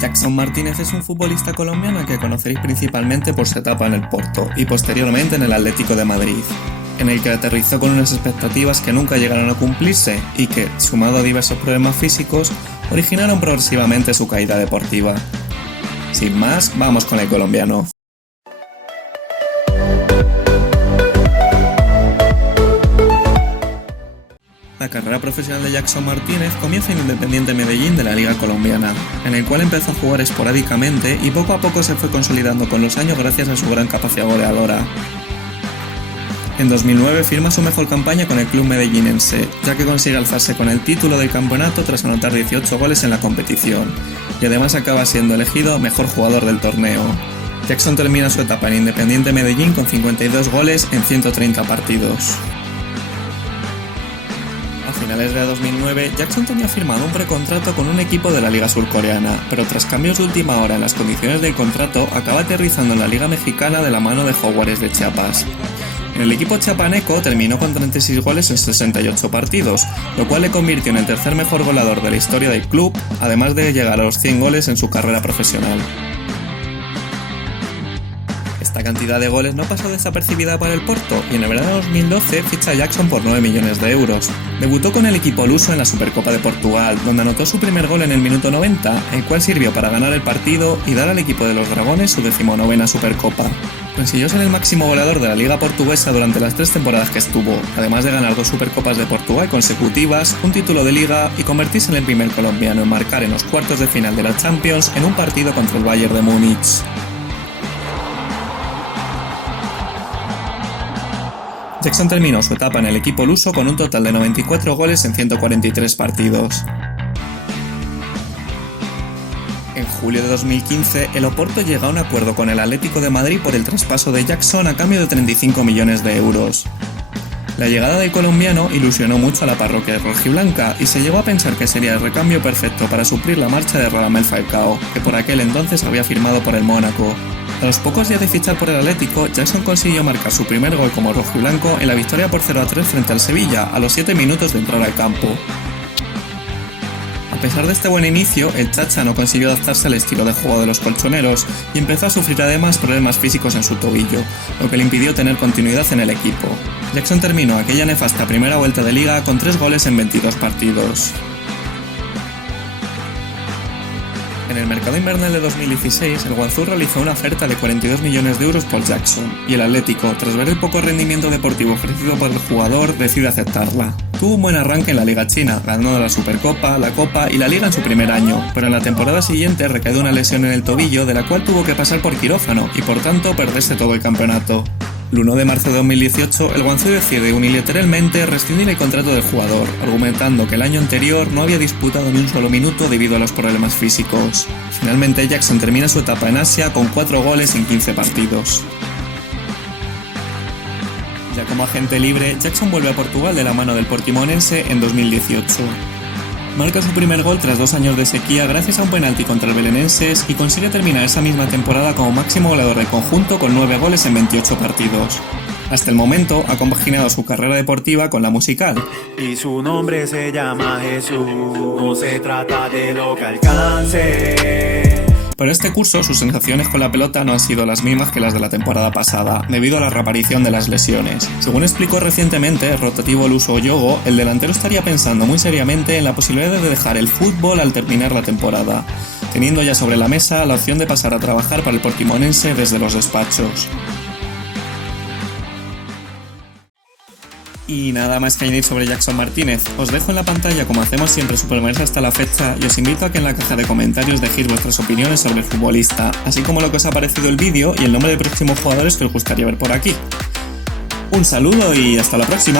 Jackson Martínez es un futbolista colombiano que conoceréis principalmente por su etapa en el Porto y posteriormente en el Atlético de Madrid, en el que aterrizó con unas expectativas que nunca llegaron a cumplirse y que, sumado a diversos problemas físicos, originaron progresivamente su caída deportiva. Sin más, vamos con el colombiano. La carrera profesional de Jackson Martínez comienza en Independiente Medellín de la Liga Colombiana, en el cual empezó a jugar esporádicamente y poco a poco se fue consolidando con los años gracias a su gran capacidad goleadora. En 2009 firma su mejor campaña con el club medellinense, ya que consigue alzarse con el título del campeonato tras anotar 18 goles en la competición, y además acaba siendo elegido mejor jugador del torneo. Jackson termina su etapa en Independiente Medellín con 52 goles en 130 partidos. A finales de 2009, Jackson tenía firmado un precontrato con un equipo de la Liga Surcoreana, pero tras cambios de última hora en las condiciones del contrato, acaba aterrizando en la Liga Mexicana de la mano de Jaguares de Chiapas. En el equipo chiapaneco terminó con 36 goles en 68 partidos, lo cual le convirtió en el tercer mejor goleador de la historia del club, además de llegar a los 100 goles en su carrera profesional. Esta cantidad de goles no pasó desapercibida para el Porto y en el verano de 2012 ficha a Jackson por 9 millones de euros. Debutó con el equipo luso en la Supercopa de Portugal, donde anotó su primer gol en el minuto 90, el cual sirvió para ganar el partido y dar al equipo de los Dragones su 19ª Supercopa. Consiguió ser el máximo goleador de la Liga Portuguesa durante las 3 temporadas que estuvo, además de ganar 2 Supercopas de Portugal consecutivas, un título de Liga y convertirse en el primer colombiano en marcar en los cuartos de final de la Champions en un partido contra el Bayern de Múnich. Jackson terminó su etapa en el equipo luso con un total de 94 goles en 143 partidos. En julio de 2015, el Oporto llega a un acuerdo con el Atlético de Madrid por el traspaso de Jackson a cambio de 35 millones de euros. La llegada del colombiano ilusionó mucho a la parroquia rojiblanca y se llegó a pensar que sería el recambio perfecto para suplir la marcha de Radamel Falcao, que por aquel entonces había firmado por el Mónaco. A los pocos días de fichar por el Atlético, Jackson consiguió marcar su primer gol como rojiblanco en la victoria por 0-3 frente al Sevilla a los 7 minutos de entrar al campo. A pesar de este buen inicio, el Chacha no consiguió adaptarse al estilo de juego de los colchoneros y empezó a sufrir además problemas físicos en su tobillo, lo que le impidió tener continuidad en el equipo. Jackson terminó aquella nefasta primera vuelta de liga con 3 goles en 22 partidos. En el mercado invernal de 2016, el Guangzhou realizó una oferta de 42 millones de euros por Jackson, y el Atlético, tras ver el poco rendimiento deportivo ofrecido por el jugador, decide aceptarla. Tuvo un buen arranque en la Liga China, ganando la Supercopa, la Copa y la Liga en su primer año, pero en la temporada siguiente recae de una lesión en el tobillo de la cual tuvo que pasar por quirófano y por tanto perderse todo el campeonato. El 1 de marzo de 2018, el Guangzhou decide unilateralmente rescindir el contrato del jugador, argumentando que el año anterior no había disputado ni un solo minuto debido a los problemas físicos. Finalmente, Jackson termina su etapa en Asia con 4 goles en 15 partidos. Ya como agente libre, Jackson vuelve a Portugal de la mano del Portimonense en 2018. Marca su primer gol tras 2 años de sequía gracias a un penalti contra el Belenenses y consigue terminar esa misma temporada como máximo goleador del conjunto con 9 goles en 28 partidos. Hasta el momento ha compaginado su carrera deportiva con la musical. Y su nombre se llama Jesús, no se trata de lo que alcance. Pero este curso sus sensaciones con la pelota no han sido las mismas que las de la temporada pasada, debido a la reaparición de las lesiones. Según explicó recientemente el rotativo luso Yogo, el delantero estaría pensando muy seriamente en la posibilidad de dejar el fútbol al terminar la temporada, teniendo ya sobre la mesa la opción de pasar a trabajar para el Portimonense desde los despachos. Y nada más que añadir sobre Jackson Martínez. Os dejo en la pantalla, como hacemos siempre, su palmarés hasta la fecha y os invito a que en la caja de comentarios dejéis vuestras opiniones sobre el futbolista, así como lo que os ha parecido el vídeo y el nombre de próximos jugadores que os gustaría ver por aquí. Un saludo y hasta la próxima.